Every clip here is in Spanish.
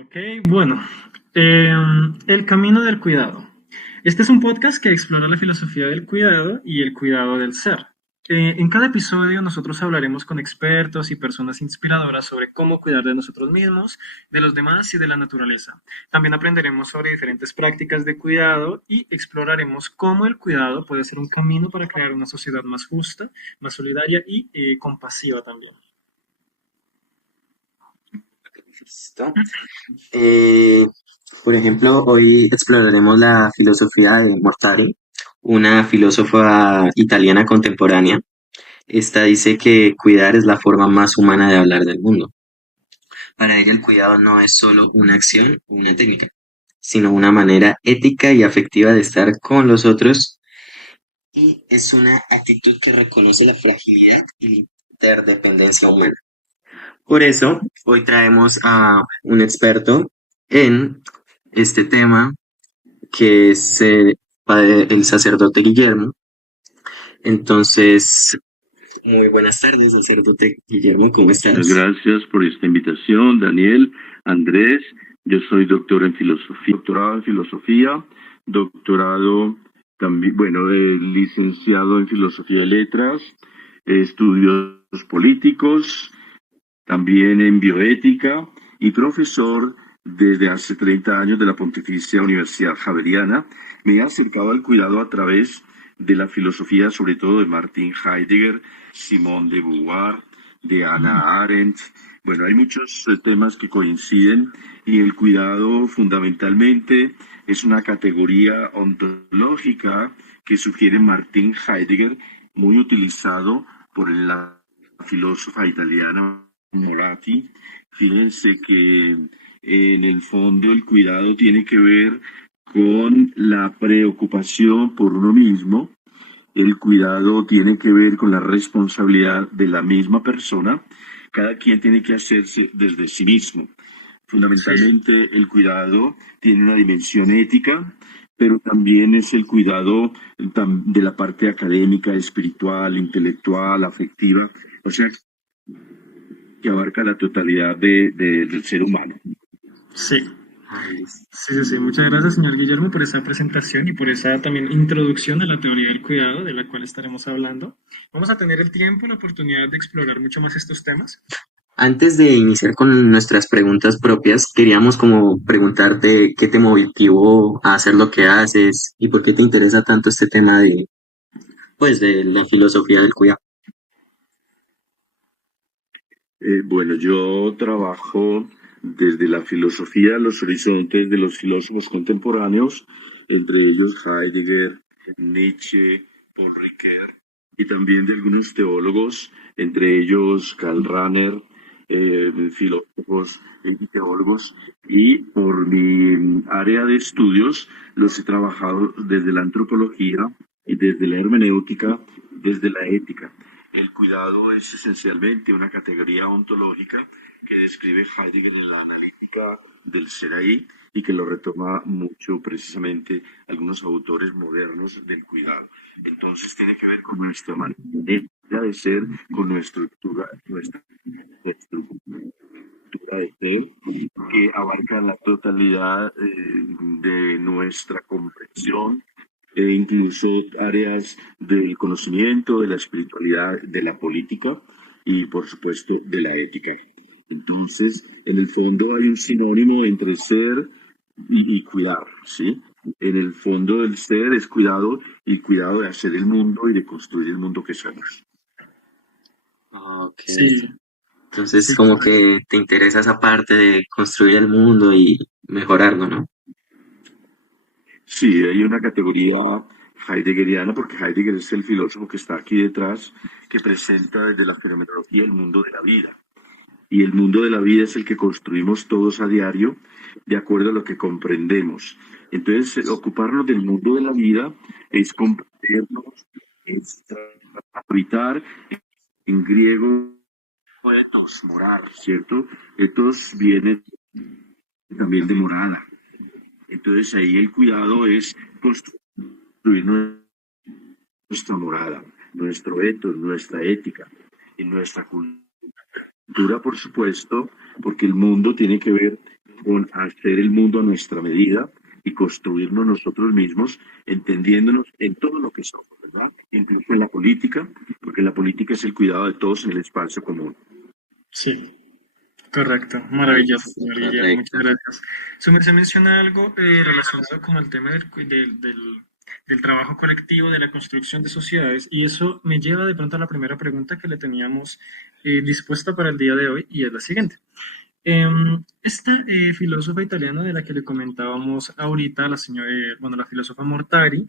Ok, bueno, eh, el camino del cuidado. Este es un podcast que explora la filosofía del cuidado y el cuidado del ser. En cada episodio nosotros hablaremos con expertos y personas inspiradoras sobre cómo cuidar de nosotros mismos, de los demás y de la naturaleza. También aprenderemos sobre diferentes prácticas de cuidado y exploraremos cómo el cuidado puede ser un camino para crear una sociedad más justa, más solidaria y compasiva también. Listo. Eh, por ejemplo, hoy exploraremos la filosofía de Mortari, una filósofa italiana contemporánea. Esta dice que cuidar es la forma más humana de hablar del mundo. Para ella el cuidado no es solo una acción, una técnica, sino una manera ética y afectiva de estar con los otros y es una actitud que reconoce la fragilidad y la interdependencia humana. Por eso, hoy traemos a un experto en este tema, que es el sacerdote Guillermo. Entonces, muy buenas tardes, sacerdote Guillermo, ¿cómo Muchas estás? gracias por esta invitación, Daniel, Andrés. Yo soy doctorado en filosofía, doctorado también, bueno, licenciado en filosofía de letras, estudios políticos, también en bioética y profesor desde hace 30 años de la Pontificia Universidad Javeriana. Me he acercado al cuidado a través de la filosofía, sobre todo de Martin Heidegger, Simone de Beauvoir, de Hannah Arendt. Bueno, hay muchos temas que coinciden y el cuidado fundamentalmente es una categoría ontológica que sugiere Martin Heidegger, muy utilizado por la filósofa italiana Moratti. Fíjense que en el fondo el cuidado tiene que ver con la preocupación por uno mismo. El cuidado tiene que ver con la responsabilidad de la misma persona. Cada quien tiene que hacerse desde sí mismo. Sí. Fundamentalmente el cuidado tiene una dimensión ética, pero también es el cuidado de la parte académica, espiritual, intelectual, afectiva. O sea, que abarca la totalidad del ser humano. Sí, Ah, listo. sí. Muchas gracias, señor Guillermo, por esa presentación y por esa también introducción a la teoría del cuidado, de la cual estaremos hablando. Vamos a tener el tiempo y la oportunidad de explorar mucho más estos temas. Antes de iniciar con nuestras preguntas propias, queríamos como preguntarte qué te motivó a hacer lo que haces y por qué te interesa tanto este tema pues, de la filosofía del cuidado. Bueno, yo trabajo desde la filosofía, los horizontes de los filósofos contemporáneos, entre ellos Heidegger, Nietzsche, Paul Ricoeur, y también de algunos teólogos, entre ellos Karl Rahner, filósofos y teólogos, y por mi área de estudios los he trabajado desde la antropología y desde la hermenéutica, desde la ética. El cuidado es esencialmente una categoría ontológica que describe Heidegger en la analítica del ser ahí y que lo retoma mucho precisamente algunos autores modernos del cuidado. Entonces tiene que ver con nuestra manera de ser, con nuestra estructura de ser, que abarca la totalidad de nuestra comprensión e incluso áreas del conocimiento, de la espiritualidad, de la política y por supuesto de la ética. Entonces, en el fondo hay un sinónimo entre ser y cuidar, ¿sí? En el fondo del ser es cuidado y cuidado de hacer el mundo y de construir el mundo que somos. Ok. Sí, Entonces, sí, como correcto. que te interesa esa parte de construir el mundo y mejorarlo, ¿no? Sí, hay una categoría heideggeriana, porque Heidegger es el filósofo que está aquí detrás, que presenta desde la fenomenología el mundo de la vida. Y el mundo de la vida es el que construimos todos a diario, de acuerdo a lo que comprendemos. Entonces, ocuparnos del mundo de la vida es comprendernos, es habitar en griego ethos, moral, ¿cierto? Ethos viene también de morada. Entonces, ahí el cuidado es construir nuestra morada, nuestro ethos, nuestra ética y nuestra cultura, por supuesto, porque el mundo tiene que ver con hacer el mundo a nuestra medida y construirnos nosotros mismos, entendiéndonos en todo lo que somos, ¿verdad? Incluso en la política, porque la política es el cuidado de todos en el espacio común. Sí, correcto, maravilloso, señor Guillermo, Correcto. muchas gracias. Se menciona algo relacionado con el tema del trabajo colectivo, de la construcción de sociedades, y eso me lleva de pronto a la primera pregunta que le teníamos dispuesta para el día de hoy, y es la siguiente. Esta filósofa italiana de la que le comentábamos ahorita, la señora, bueno, la filósofa Mortari,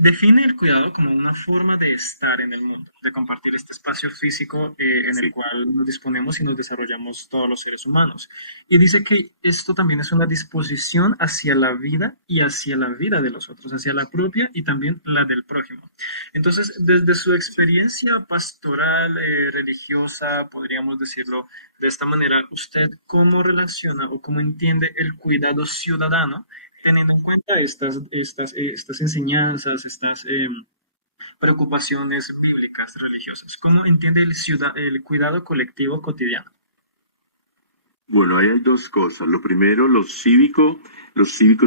define el cuidado como una forma de estar en el mundo, de compartir este espacio físico en el Sí. cual nos disponemos y nos desarrollamos todos los seres humanos. Y dice que esto también es una disposición hacia la vida y hacia la vida de los otros, hacia la propia y también la del prójimo. Entonces, desde su experiencia pastoral, religiosa, podríamos decirlo de esta manera, ¿usted cómo relaciona o cómo entiende el cuidado ciudadano teniendo en cuenta estas enseñanzas, estas preocupaciones bíblicas, religiosas? ¿Cómo entiende el cuidado colectivo cotidiano? Bueno, ahí hay dos cosas. Lo primero, lo cívico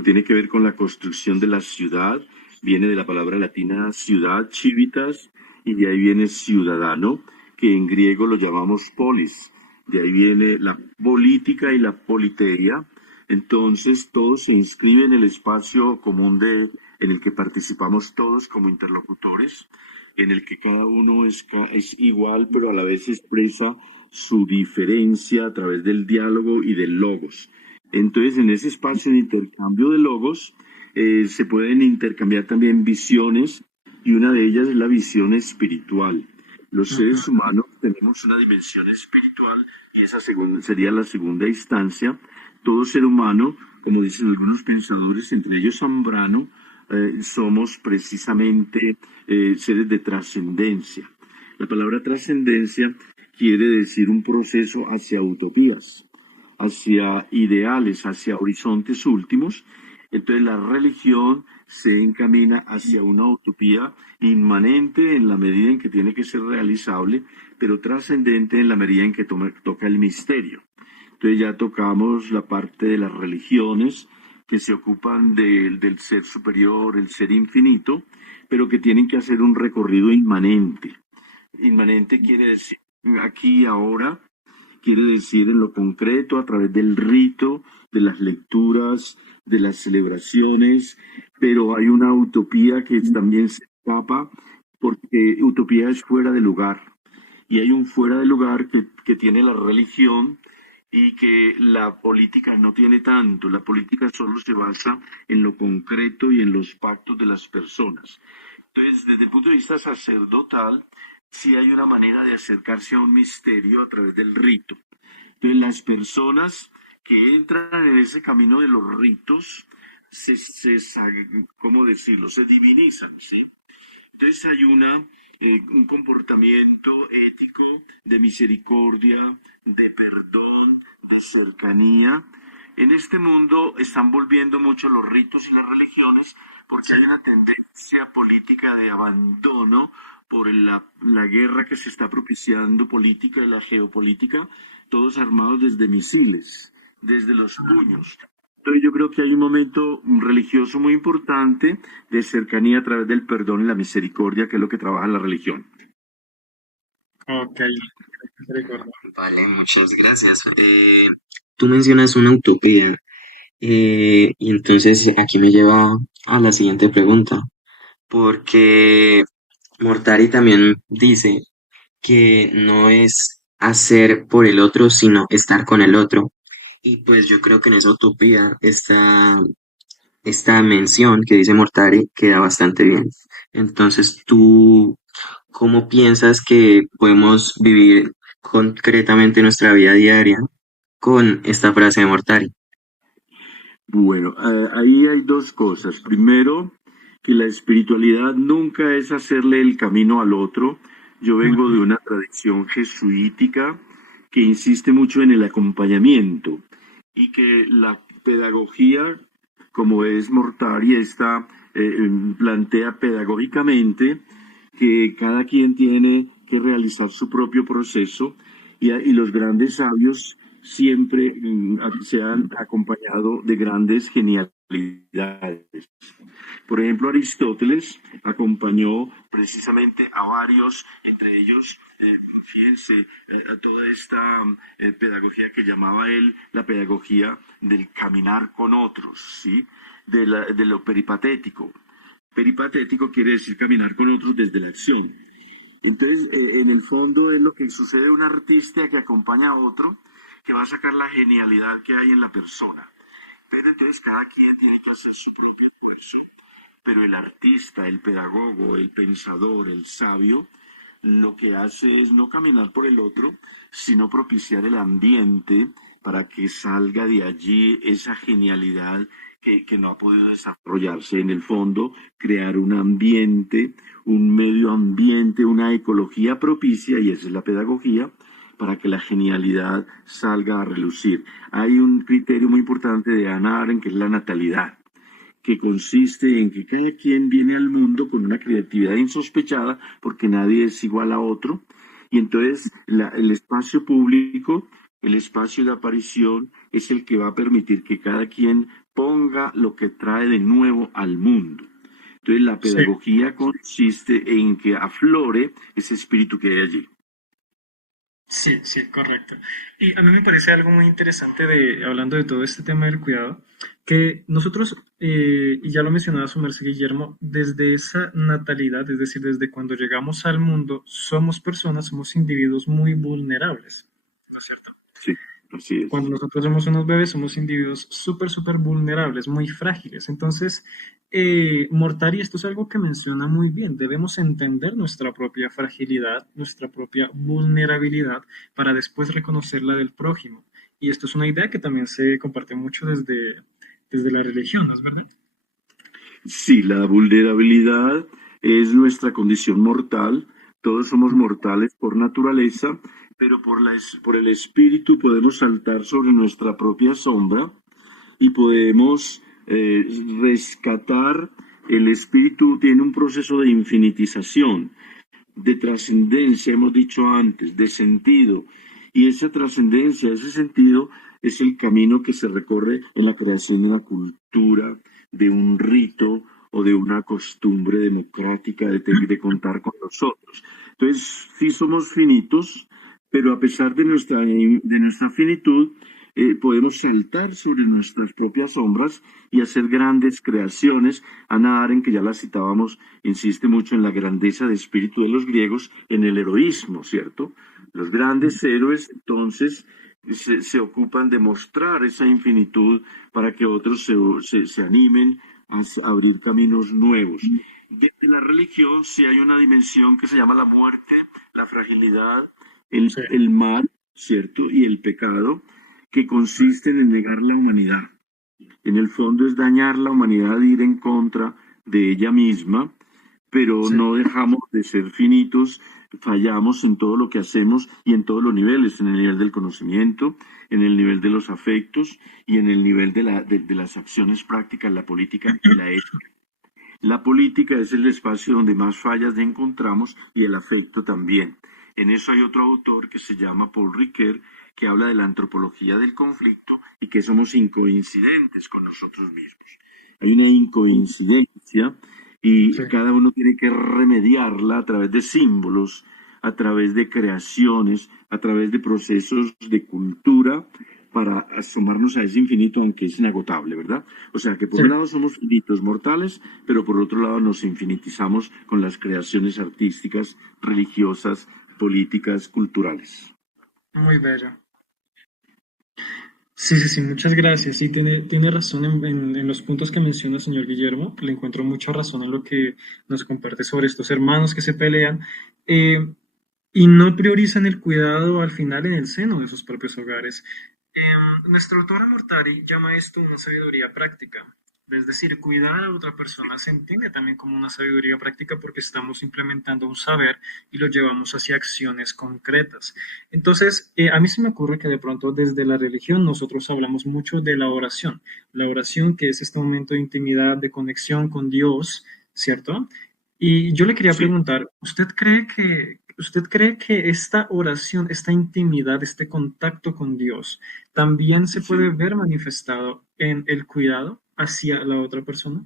tiene que ver con la construcción de la ciudad, viene de la palabra latina ciudad, civitas, y de ahí viene ciudadano, que en griego lo llamamos polis. De ahí viene la política y la politeia. Entonces, todo se inscribe en el espacio común en el que participamos todos como interlocutores, en el que cada uno es igual, pero a la vez expresa su diferencia a través del diálogo y del logos. Entonces, en ese espacio de intercambio de logos, se pueden intercambiar también visiones y una de ellas es la visión espiritual. Los Ujú. seres humanos tenemos una dimensión espiritual y esa sería la segunda instancia. Todo ser humano, como dicen algunos pensadores, entre ellos Zambrano, somos precisamente seres de trascendencia. La palabra trascendencia quiere decir un proceso hacia utopías, hacia ideales, hacia horizontes últimos. Entonces la religión se encamina hacia una utopía inmanente en la medida en que tiene que ser realizable, pero trascendente en la medida en que toca el misterio. Entonces ya tocamos la parte de las religiones que se ocupan del ser superior, el ser infinito, pero que tienen que hacer un recorrido inmanente. Inmanente quiere decir aquí y ahora, quiere decir en lo concreto, a través del rito, de las lecturas, de las celebraciones, pero hay una utopía que también se escapa, porque utopía es fuera de lugar, y hay un fuera de lugar que tiene la religión y que la política no tiene tanto. La política solo se basa en lo concreto y en los pactos de las personas. Entonces, desde el punto de vista sacerdotal, sí hay una manera de acercarse a un misterio a través del rito. Entonces, las personas que entran en ese camino de los ritos, ¿cómo decirlo? Se divinizan, ¿sí? Entonces hay un comportamiento ético de misericordia, de perdón, de cercanía. En este mundo están volviendo mucho los ritos y las religiones porque hay una tendencia política de abandono por la guerra que se está propiciando política y la geopolítica, todos armados desde misiles, desde los puños. Entonces yo creo que hay un momento religioso muy importante de cercanía a través del perdón y la misericordia, que es lo que trabaja la religión. Ok, recuerdo. Vale, muchas gracias. Tú mencionas una utopía, y entonces aquí me lleva a la siguiente pregunta, porque Mortari también dice que no es hacer por el otro, sino estar con el otro. Y pues yo creo que en esa utopía esta mención que dice Mortari queda bastante bien. Entonces, ¿tú cómo piensas que podemos vivir concretamente nuestra vida diaria con esta frase de Mortari? Bueno, ahí hay dos cosas. Primero, que la espiritualidad nunca es hacerle el camino al otro. Yo vengo Ujú. de una tradición jesuítica que insiste mucho en el acompañamiento y que la pedagogía, como es Mortari, plantea pedagógicamente que cada quien tiene que realizar su propio proceso y los grandes sabios siempre se han acompañado de grandes genialidades. Por ejemplo, Aristóteles acompañó precisamente a varios, entre ellos, fíjense, a toda esta pedagogía que llamaba él la pedagogía del caminar con otros, ¿sí? De lo peripatético. Peripatético quiere decir caminar con otros desde la acción. Entonces, en el fondo es lo que sucede a un artista que acompaña a otro, que va a sacar la genialidad que hay en la persona. Pero entonces cada quien tiene que hacer su propio esfuerzo. Pero el artista, el pedagogo, el pensador, el sabio, lo que hace es no caminar por el otro, sino propiciar el ambiente para que salga de allí esa genialidad que no ha podido desarrollarse. En el fondo, crear un ambiente, un medio ambiente, una ecología propicia, y esa es la pedagogía, para que la genialidad salga a relucir. Hay un criterio muy importante de Hannah Arendt, que es la natalidad, que consiste en que cada quien viene al mundo con una creatividad insospechada, porque nadie es igual a otro, y entonces el espacio público, el espacio de aparición, es el que va a permitir que cada quien ponga lo que trae de nuevo al mundo. Entonces la Sí. pedagogía consiste en que aflore ese espíritu que hay allí. Sí, sí, correcto. Y a mí me parece algo muy interesante hablando de todo este tema del cuidado, que nosotros, y ya lo mencionaba su merced Guillermo, desde esa natalidad, es decir, desde cuando llegamos al mundo, somos personas, somos individuos muy vulnerables, ¿no es cierto? Sí, así Cuando es. nosotros somos unos bebés, somos individuos súper, súper vulnerables, muy frágiles. Entonces, Mortari, esto es algo que menciona muy bien. Debemos entender nuestra propia fragilidad, nuestra propia vulnerabilidad, para después reconocer la del prójimo. Y esto es una idea que también se comparte mucho desde la religión, ¿no es verdad? Sí, la vulnerabilidad es nuestra condición mortal. Todos somos mortales por naturaleza, pero por el espíritu podemos saltar sobre nuestra propia sombra y podemos rescatar. El espíritu tiene un proceso de infinitización, de trascendencia, hemos dicho antes, de sentido. Y esa trascendencia, ese sentido, es el camino que se recorre en la creación de una cultura, de un rito o de una costumbre democrática de contar con nosotros. Entonces, sí somos finitos, pero a pesar de nuestra finitud, podemos saltar sobre nuestras propias sombras y hacer grandes creaciones. Hannah Arendt, que ya la citábamos, insiste mucho en la grandeza de espíritu de los griegos, en el heroísmo, ¿cierto? Los grandes héroes, entonces, se ocupan de mostrar esa infinitud para que otros se animen a abrir caminos nuevos. Desde la religión sí hay una dimensión que se llama la muerte, la fragilidad, Sí, el mal, ¿cierto? Y el pecado, que consisten en negar la humanidad. En el fondo es dañar la humanidad, ir en contra de ella misma, pero sí, no dejamos de ser finitos, fallamos en todo lo que hacemos y en todos los niveles, en el nivel del conocimiento, en el nivel de los afectos y en el nivel de las acciones prácticas, la política y la ética. La política es el espacio donde más fallas encontramos y el afecto también. En eso hay otro autor que se llama Paul Ricoeur, que habla de la antropología del conflicto y que somos incoincidentes con nosotros mismos. Hay una incoincidencia sí. y cada uno tiene que remediarla a través de símbolos, a través de creaciones, a través de procesos de cultura para asomarnos a ese infinito, aunque es inagotable, ¿verdad? O sea que por Sí. un lado somos finitos mortales, pero por otro lado nos infinitizamos con las creaciones artísticas, religiosas, políticas, culturales. Muy bello. Sí, sí, sí, muchas gracias. Sí, tiene razón en los puntos que menciona el señor Guillermo. Le encuentro mucha razón en lo que nos comparte sobre estos hermanos que se pelean eh, y no priorizan el cuidado al final en el seno de sus propios hogares. Nuestra autora Mortari llama esto una sabiduría práctica. Es decir, cuidar a otra persona se entiende también como una sabiduría práctica porque estamos implementando un saber y lo llevamos hacia acciones concretas. Entonces, a mí se me ocurre que de pronto desde la religión nosotros hablamos mucho de la oración que es este momento de intimidad, de conexión con Dios, ¿cierto? Y yo le quería Sí. preguntar, ¿usted cree que ¿usted cree que esta oración, esta intimidad, este contacto con Dios también se puede Sí. ver manifestado en el cuidado hacia la otra persona?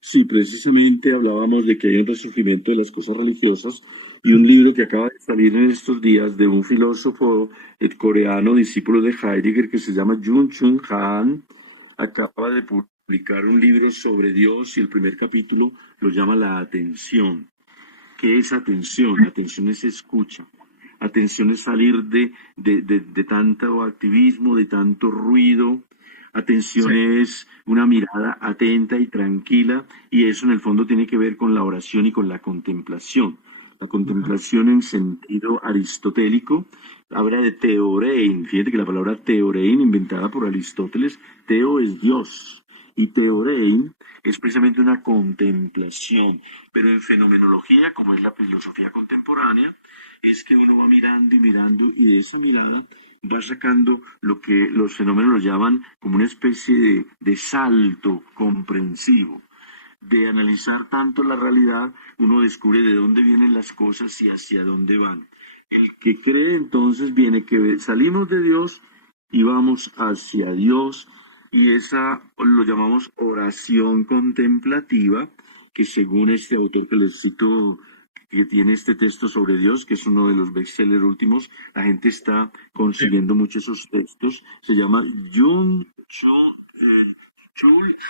Sí, precisamente hablábamos de que hay un resurgimiento de las cosas religiosas y un libro que acaba de salir en estos días de un filósofo coreano, discípulo de Heidegger, que se llama Jung Chun Han, acaba de publicar un libro sobre Dios y el primer capítulo lo llama La atención. ¿Qué es atención? Atención es escucha. Atención es salir de tanto activismo, de tanto ruido. Sí. Atención es una mirada atenta y tranquila y eso en el fondo tiene que ver con la oración y con la contemplación. La Ujú. contemplación en sentido aristotélico habla de teorein. Fíjate que la palabra teorein, inventada por Aristóteles, teo es Dios y teorein es precisamente una contemplación. Pero en fenomenología, como es la filosofía contemporánea, es que uno va mirando y mirando y de esa mirada va sacando lo que los fenómenos lo llaman como una especie de salto comprensivo. De analizar tanto la realidad, uno descubre de dónde vienen las cosas y hacia dónde van. El que cree entonces viene que salimos de Dios y vamos hacia Dios y esa lo llamamos oración contemplativa, que según este autor que les cito, que tiene este texto sobre Dios, que es uno de los bestsellers últimos, la gente está Sí. consiguiendo mucho esos textos, se llama Chul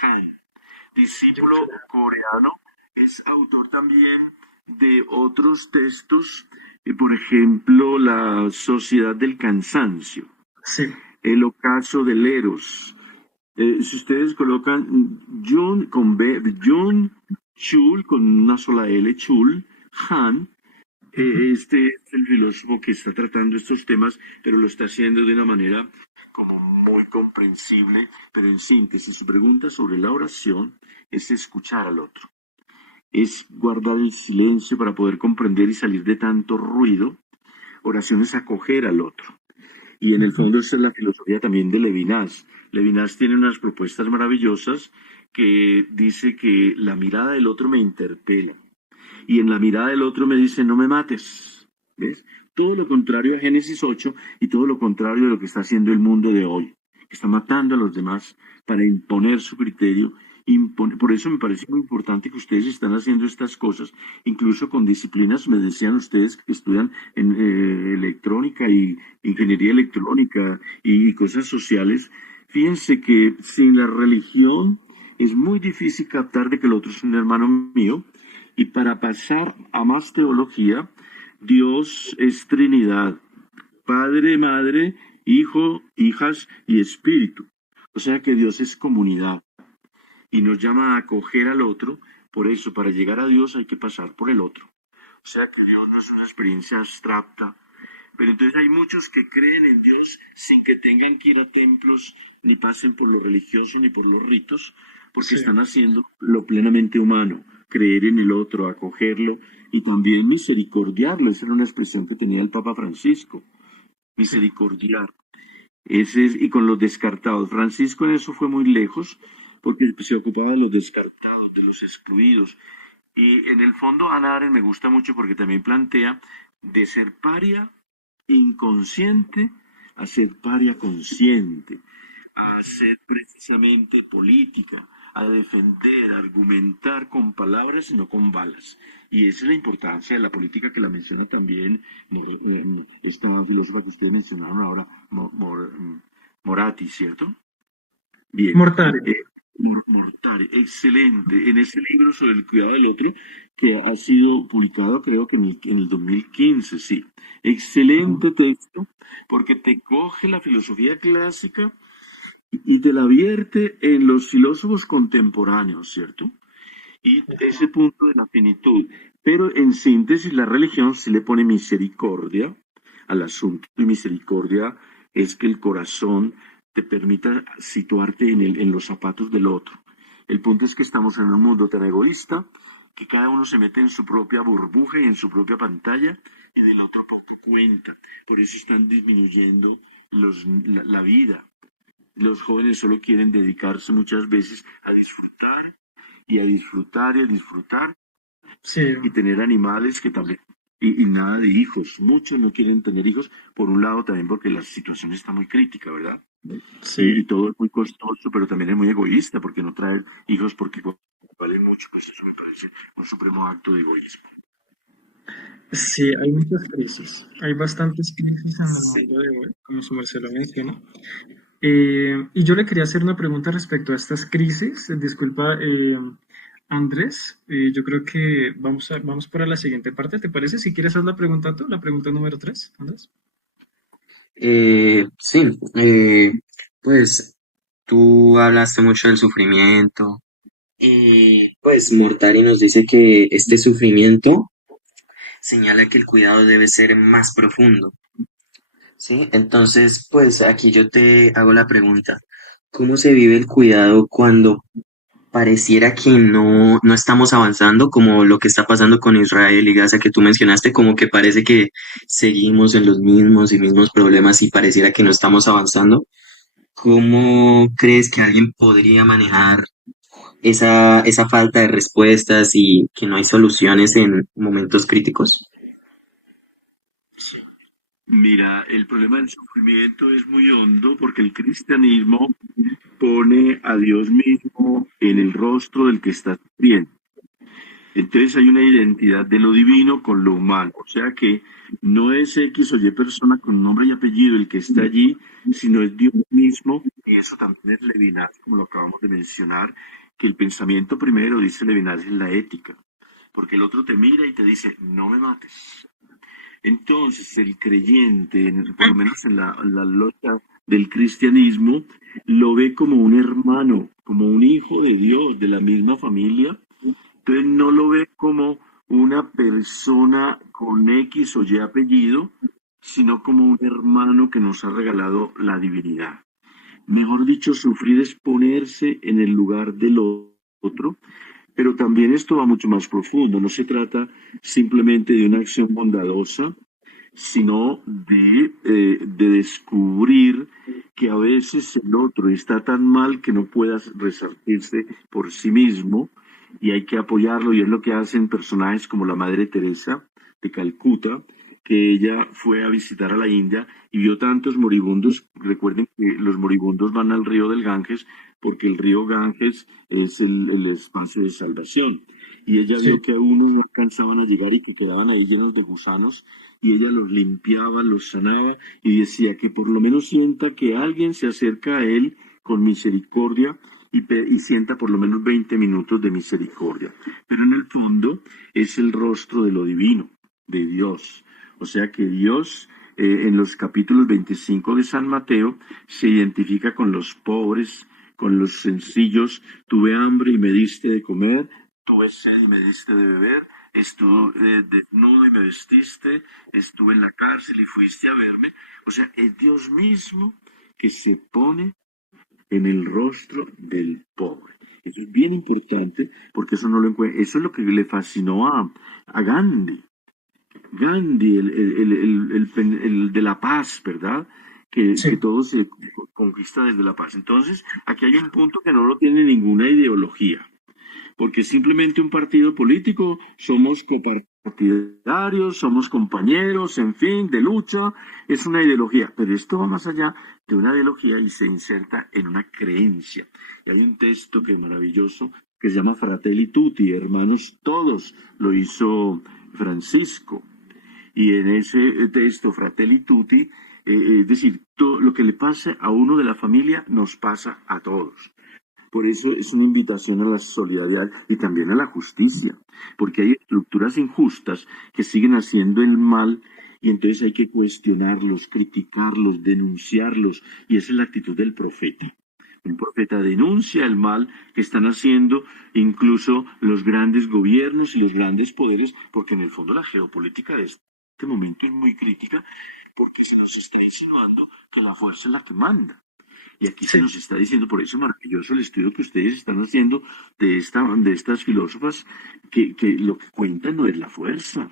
Han, discípulo coreano, es autor también de otros textos, por ejemplo, La Sociedad del Cansancio, Sí. El Ocaso del Eros. Si ustedes colocan Jun con B, Jun Chul, con una sola L, Chul, Han, Ujú. este es el filósofo que está tratando estos temas, pero lo está haciendo de una manera como muy comprensible, pero en síntesis, su pregunta sobre la oración es escuchar al otro, es guardar el silencio para poder comprender y salir de tanto ruido. Oración es acoger al otro. Y en el Ujú. fondo esa es la filosofía también de Levinas. Levinas tiene unas propuestas maravillosas que dice que la mirada del otro me interpela y en la mirada del otro me dice no me mates. ¿Ves? Todo lo contrario a Génesis 8 y todo lo contrario de lo que está haciendo el mundo de hoy. Está matando a los demás para imponer su criterio. Por eso me parece muy importante que ustedes están haciendo estas cosas, incluso con disciplinas, me decían ustedes que estudian en electrónica y ingeniería electrónica y cosas sociales. Fíjense que sin la religión es muy difícil captar de que el otro es un hermano mío y para pasar a más teología, Dios es Trinidad, Padre, Madre, Hijo, hijas y Espíritu. O sea que Dios es comunidad y nos llama a acoger al otro. Por eso, para llegar a Dios hay que pasar por el otro. O sea que Dios no es una experiencia abstracta. Pero entonces hay muchos que creen en Dios sin que tengan que ir a templos, ni pasen por lo religioso ni por los ritos, porque Sí. están haciendo lo plenamente humano, creer en el otro, acogerlo y también misericordiarlo. Esa era una expresión que tenía el Papa Francisco, Sí. misericordiar. Y con los descartados. Francisco en eso fue muy lejos, porque se ocupaba de los descartados, de los excluidos. Y en el fondo Ana Arendt me gusta mucho porque también plantea de ser paria inconsciente a ser paria consciente, a hacer precisamente política, a defender, a argumentar con palabras y no con balas. Y esa es la importancia de la política que la menciona también esta filósofa que ustedes mencionaron ahora, Moratti, ¿cierto? Bien. Mortari. Eh, Mortari, excelente. En ese libro sobre el cuidado del otro, que ha sido publicado creo que en el 2015, sí. Ujú. Excelente texto, porque te coge la filosofía clásica y te la vierte en los filósofos contemporáneos, ¿cierto? Y ese punto de la finitud. Pero en síntesis, la religión sí le pone misericordia al asunto. Y misericordia es que el corazón te permita situarte en los zapatos del otro. El punto es que estamos en un mundo tan egoísta que cada uno se mete en su propia burbuja y en su propia pantalla y del otro poco cuenta. Por eso están disminuyendo la vida. Los jóvenes solo quieren dedicarse muchas veces a disfrutar y a disfrutar y a disfrutar Sí. y tener animales que también. y nada de hijos. Muchos no quieren tener hijos, por un lado también porque la situación está muy crítica, ¿verdad? Sí, Y todo es muy costoso, pero también es muy egoísta, porque no traer hijos porque valen mucho, pues eso me parece un supremo acto de egoísmo. sí, hay muchas crisis. Hay bastantes crisis en el Sí. mundo de hoy, como su merced lo menciona. Y yo le quería hacer una pregunta respecto a estas crisis. Disculpa, Andrés, yo creo que vamos para la siguiente parte. ¿Te parece? Si quieres hacer la pregunta tú, la pregunta número 3, Andrés. Sí, pues tú hablaste mucho del sufrimiento. Pues Mortari nos dice que este sufrimiento señala que el cuidado debe ser más profundo, ¿sí? Entonces, pues aquí yo te hago la pregunta, ¿cómo se vive el cuidado cuando pareciera que no estamos avanzando, como lo que está pasando con Israel y Gaza que tú mencionaste, como que parece que seguimos en los mismos y mismos problemas y pareciera que no estamos avanzando? ¿Cómo crees que alguien podría manejar esa falta de respuestas y que no hay soluciones en momentos críticos? Mira, el problema del sufrimiento es muy hondo porque el cristianismo pone a Dios mismo en el rostro del que está sufriendo. Entonces hay una identidad de lo divino con lo humano, o sea que no es X o Y persona con nombre y apellido el que está allí, sino es Dios mismo, y eso también es Levinas, como lo acabamos de mencionar, que el pensamiento primero, dice Levinas, es la ética, porque el otro te mira y te dice, no me mates. Entonces el creyente, por lo menos en la lógica del cristianismo, lo ve como un hermano, como un hijo de Dios, de la misma familia. Entonces no lo ve como una persona con X o Y apellido, sino como un hermano que nos ha regalado la divinidad. Mejor dicho, sufrir es ponerse en el lugar del otro, pero también esto va mucho más profundo. No se trata simplemente de una acción bondadosa, sino de descubrir que a veces el otro está tan mal que no pueda resarcirse por sí mismo y hay que apoyarlo, y es lo que hacen personajes como la Madre Teresa de Calcuta, que ella fue a visitar a la India y vio tantos moribundos. Recuerden que los moribundos van al río del Ganges porque el río Ganges es el espacio de salvación. Y ella Sí, vio que a unos no alcanzaban a llegar y que quedaban ahí llenos de gusanos, y ella los limpiaba, los sanaba y decía que por lo menos sienta que alguien se acerca a él con misericordia y sienta por lo menos 20 minutos de misericordia. Pero en el fondo es el rostro de lo divino, de Dios. O sea que Dios, en los capítulos 25 de San Mateo, se identifica con los pobres, con los sencillos. Tuve hambre y me diste de comer, tuve sed y me diste de beber, estuve desnudo y me vestiste, estuve en la cárcel y fuiste a verme. O sea, es Dios mismo que se pone en el rostro del pobre. Eso es bien importante porque eso no lo encuentra. Eso es lo que le fascinó a Gandhi. Gandhi, el de la paz, ¿verdad? Que sí, todo se conquista desde la paz. Entonces, aquí hay un punto que no lo tiene ninguna ideología, porque simplemente un partido político, somos copartidarios, somos compañeros, en fin, de lucha, es una ideología, pero esto va más allá de una ideología y se inserta en una creencia. Y hay un texto que es maravilloso que se llama Fratelli Tutti, hermanos todos, lo hizo Francisco. Y en ese texto, Fratelli Tutti, es decir, todo lo que le pasa a uno de la familia nos pasa a todos. Por eso es una invitación a la solidaridad y también a la justicia, porque hay estructuras injustas que siguen haciendo el mal, y entonces hay que cuestionarlos, criticarlos, denunciarlos, y esa es la actitud del profeta. El profeta denuncia el mal que están haciendo incluso los grandes gobiernos y los grandes poderes, porque en el fondo la geopolítica de este momento es muy crítica, porque se nos está insinuando que la fuerza es la que manda. Y aquí se sí, nos está diciendo, por eso es maravilloso el estudio que ustedes están haciendo de estas filósofas, que lo que cuentan no es la fuerza,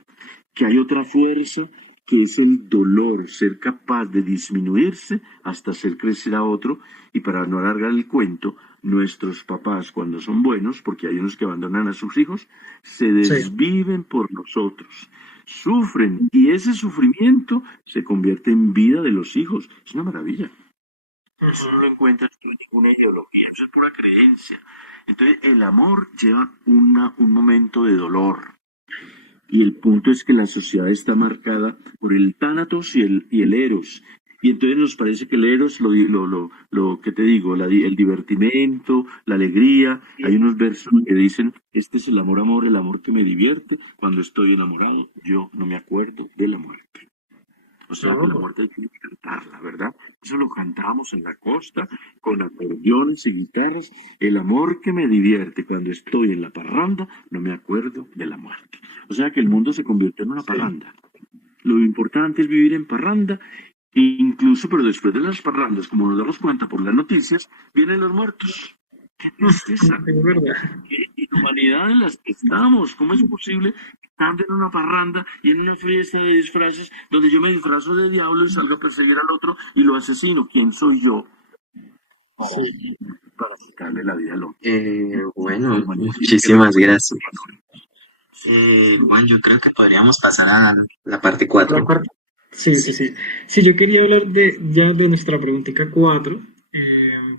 que hay otra fuerza que es el dolor, ser capaz de disminuirse hasta hacer crecer a otro. Y para no alargar el cuento, nuestros papás cuando son buenos, porque hay unos que abandonan a sus hijos, se sí, desviven por nosotros. sufren y ese sufrimiento se convierte en vida de los hijos. Es una maravilla. Eso no lo encuentras tú en ninguna ideología, eso es pura creencia. Entonces, el amor lleva un momento de dolor. Y el punto es que la sociedad está marcada por el tánatos y el eros. Y entonces nos parece que el eros, lo que te digo, el divertimento, la alegría. Hay unos versos que dicen, este es el amor, el amor que me divierte. Cuando estoy enamorado, yo no me acuerdo de la muerte. O sea que la muerte hay que cantarla, ¿verdad? Eso lo cantamos en la costa con acordeones y guitarras. El amor que me divierte cuando estoy en la parranda, no me acuerdo de la muerte. O sea que el mundo se convirtió en una parranda. Lo importante es vivir en parranda, incluso, pero después de las parrandas, como nos damos cuenta por las noticias, vienen los muertos. ¡Qué tristeza! Es verdad. ¿Qué inhumanidad en las que estamos? ¿Cómo es posible que ande en una parranda y en una fiesta de disfraces donde yo me disfrazo de diablo y salgo a perseguir al otro y lo asesino? ¿Quién soy yo para sacarle la vida al otro? Bueno, muchísimas gracias. Juan, yo creo que podríamos pasar a la parte La 4. cuarta. Sí, sí, Sí. sí. Sí, yo quería hablar ya de nuestra preguntita 4,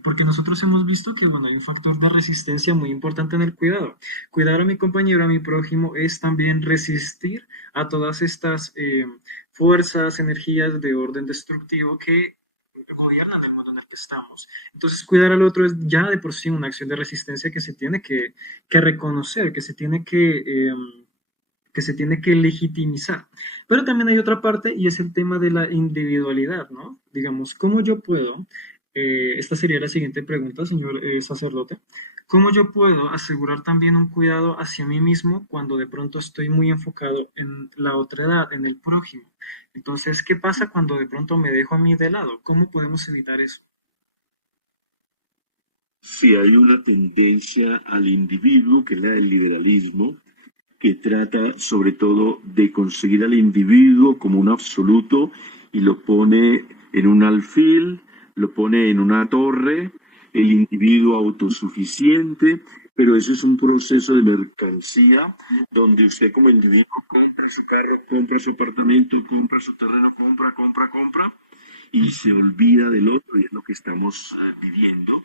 porque nosotros hemos visto que, bueno, hay un factor de resistencia muy importante en el cuidado. Cuidar a mi compañero, a mi prójimo, es también resistir a todas estas fuerzas, energías de orden destructivo que gobiernan el mundo en el que estamos. Entonces, cuidar al otro es ya de por sí una acción de resistencia que se tiene que reconocer, que se tiene que legitimizar. Pero también hay otra parte y es el tema de la individualidad, ¿no? Digamos, ¿cómo yo puedo, esta sería la siguiente pregunta, señor sacerdote, cómo yo puedo asegurar también un cuidado hacia mí mismo cuando de pronto estoy muy enfocado en la otra edad, en el prójimo? Entonces, ¿qué pasa cuando de pronto me dejo a mí de lado? ¿Cómo podemos evitar eso? Si hay una tendencia al individuo, que es la del liberalismo, que trata sobre todo de conseguir al individuo como un absoluto y lo pone en un alfil, lo pone en una torre, el individuo autosuficiente, pero eso es un proceso de mercancía donde usted como individuo compra su carro, compra su apartamento, compra su terreno, compra y se olvida del otro y es lo que estamos viviendo,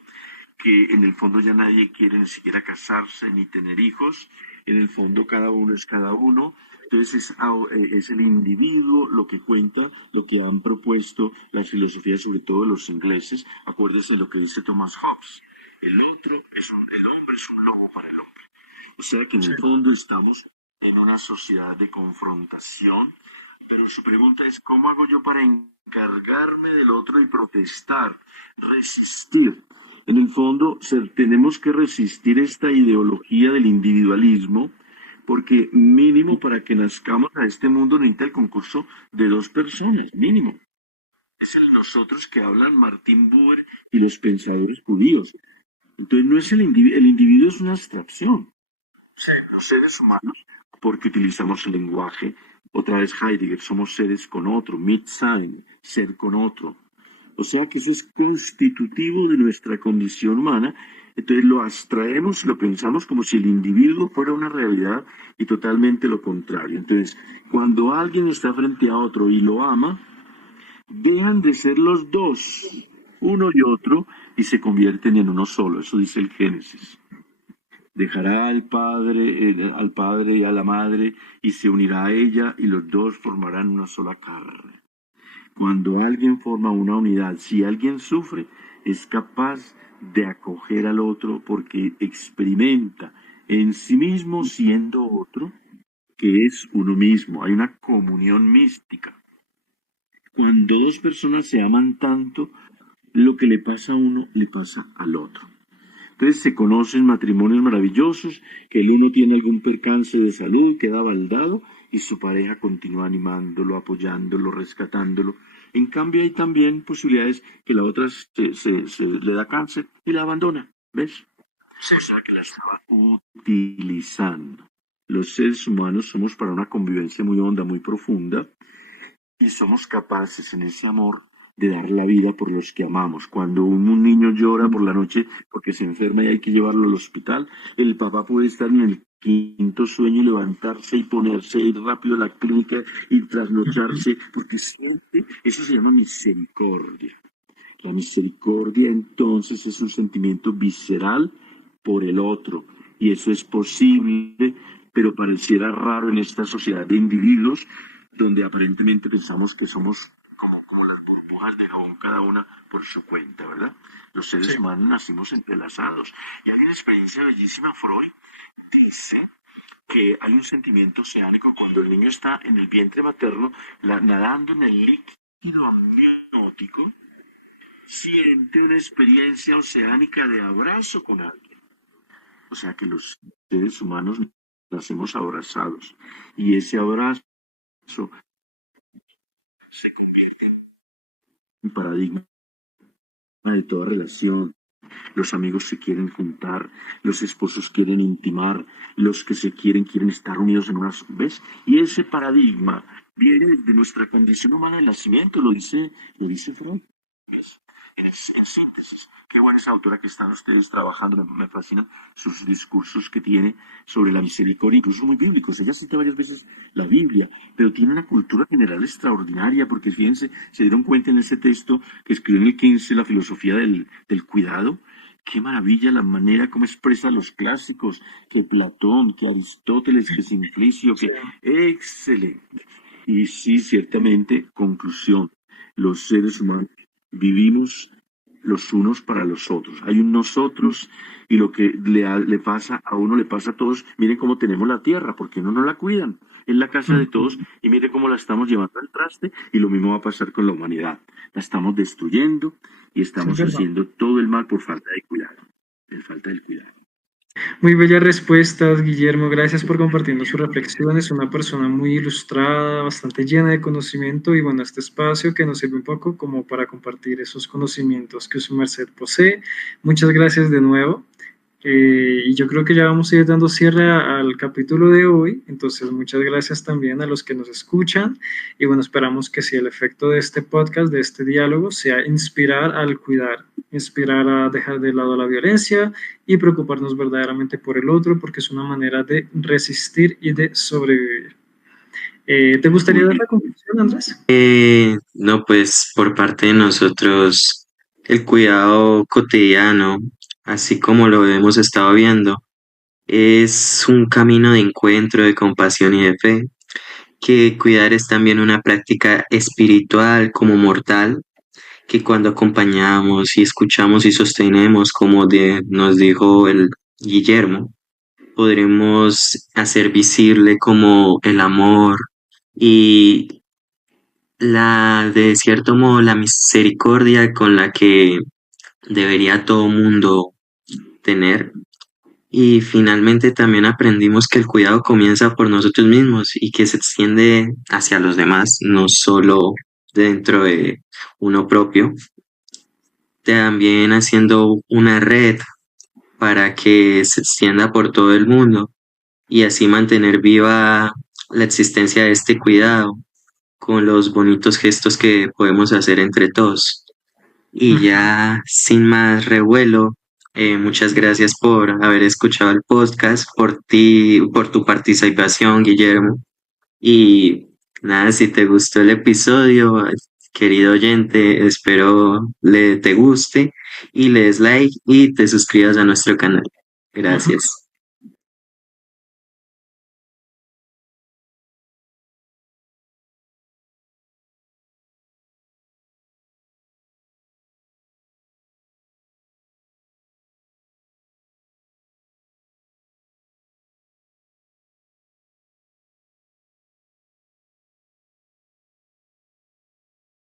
que en el fondo ya nadie quiere ni siquiera casarse ni tener hijos, en el fondo cada uno es cada uno, entonces es el individuo lo que cuenta, lo que han propuesto las filosofías, sobre todo los ingleses. Acuérdese de lo que dice Thomas Hobbes, el hombre es un lobo para el hombre. O sea que en el fondo estamos en una sociedad de confrontación, pero su pregunta es, ¿cómo hago yo para encargarme del otro y protestar, resistir? En el fondo, tenemos que resistir esta ideología del individualismo, porque mínimo para que nazcamos a este mundo necesita el concurso de dos personas, mínimo. Es el nosotros que hablan Martin Buber y los pensadores judíos. Entonces no es el individuo es una abstracción. Los seres humanos, porque utilizamos el lenguaje, otra vez Heidegger, somos seres con otro, Mitsein, ser con otro. O sea que eso es constitutivo de nuestra condición humana, entonces lo abstraemos, lo pensamos como si el individuo fuera una realidad y totalmente lo contrario. Entonces, cuando alguien está frente a otro y lo ama, dejan de ser los dos, uno y otro, y se convierten en uno solo, eso dice el Génesis. Dejará al padre y a la madre y se unirá a ella y los dos formarán una sola carne. Cuando alguien forma una unidad, si alguien sufre, es capaz de acoger al otro porque experimenta en sí mismo siendo otro, que es uno mismo. Hay una comunión mística. Cuando dos personas se aman tanto, lo que le pasa a uno le pasa al otro. Entonces se conocen matrimonios maravillosos, que el uno tiene algún percance de salud, queda baldado y su pareja continúa animándolo, apoyándolo, rescatándolo. En cambio hay también posibilidades que la otra se le da cáncer y la abandona, ¿ves? O sea que la estaba utilizando. Los seres humanos somos para una convivencia muy honda, muy profunda, y somos capaces en ese amor de dar la vida por los que amamos. Cuando un niño llora por la noche porque se enferma y hay que llevarlo al hospital, el papá puede estar en el quinto sueño y levantarse y ponerse, ir rápido a la clínica y trasnocharse, porque siente, eso se llama misericordia. La misericordia entonces es un sentimiento visceral por el otro, y eso es posible, pero pareciera raro en esta sociedad de individuos donde aparentemente pensamos que somos como las burbujas de jabón, cada una por su cuenta, ¿verdad? Los seres Sí. humanos nacimos entrelazados. Y hay una experiencia bellísima, Freud dice que hay un sentimiento oceánico cuando el niño está en el vientre materno, nadando en el líquido amniótico, siente una experiencia oceánica de abrazo con alguien. O sea que los seres humanos nacemos abrazados, y ese abrazo se convierte en paradigma de toda relación. Los amigos se quieren juntar, los esposos quieren intimar, los que se quieren estar unidos en una... ¿Ves? Y ese paradigma viene de nuestra condición humana del nacimiento, lo dice Freud. ¿Ves? En síntesis, qué buena esa autora que están ustedes trabajando, me fascinan sus discursos que tiene sobre la misericordia, incluso muy bíblicos. Ella cita varias veces la Biblia, pero tiene una cultura general extraordinaria, porque fíjense, se dieron cuenta en ese texto que escribió en el 15, la filosofía del cuidado. Qué maravilla la manera como expresa los clásicos, que Platón, que Aristóteles, que Simplicio, Sí. que... Excelente. Y sí, ciertamente, conclusión, los seres humanos vivimos los unos para los otros. Hay un nosotros, y lo que le pasa a uno le pasa a todos. Miren cómo tenemos la tierra, porque no nos la cuidan. Es la casa de todos, y mire cómo la estamos llevando al traste, y lo mismo va a pasar con la humanidad. La estamos destruyendo y Sí, es estamos verdad. haciendo todo el mal por falta de cuidado. Por falta del cuidado. Muy bellas respuestas, Guillermo. Gracias por compartirnos sus reflexiones. Una persona muy ilustrada, bastante llena de conocimiento y bueno, este espacio que nos sirve un poco como para compartir esos conocimientos que su merced posee. Muchas gracias de nuevo. Y yo creo que ya vamos a ir dando cierre al capítulo de hoy. Entonces, muchas gracias también a los que nos escuchan. Y bueno, esperamos que si el efecto de este podcast, de este diálogo, sea inspirar al cuidar, inspirar a dejar de lado la violencia y preocuparnos verdaderamente por el otro, porque es una manera de resistir y de sobrevivir. ¿Te gustaría Muy dar bien. la conclusión, Andrés? No, pues por parte de nosotros, el cuidado cotidiano, así como lo hemos estado viendo, es un camino de encuentro, de compasión y de fe, que cuidar es también una práctica espiritual como mortal, que cuando acompañamos y escuchamos y sostenemos, como nos dijo el Guillermo, podremos hacer visible como el amor y de cierto modo, la misericordia con la que debería todo mundo tener. Y finalmente también aprendimos que el cuidado comienza por nosotros mismos y que se extiende hacia los demás, no solo dentro de uno propio, también haciendo una red para que se extienda por todo el mundo y así mantener viva la existencia de este cuidado con los bonitos gestos que podemos hacer entre todos. Y ya sin más revuelo, muchas gracias por haber escuchado el podcast, por tu participación, Guillermo. Y nada, si te gustó el episodio, querido oyente, espero te guste y le des like y te suscribas a nuestro canal. Gracias.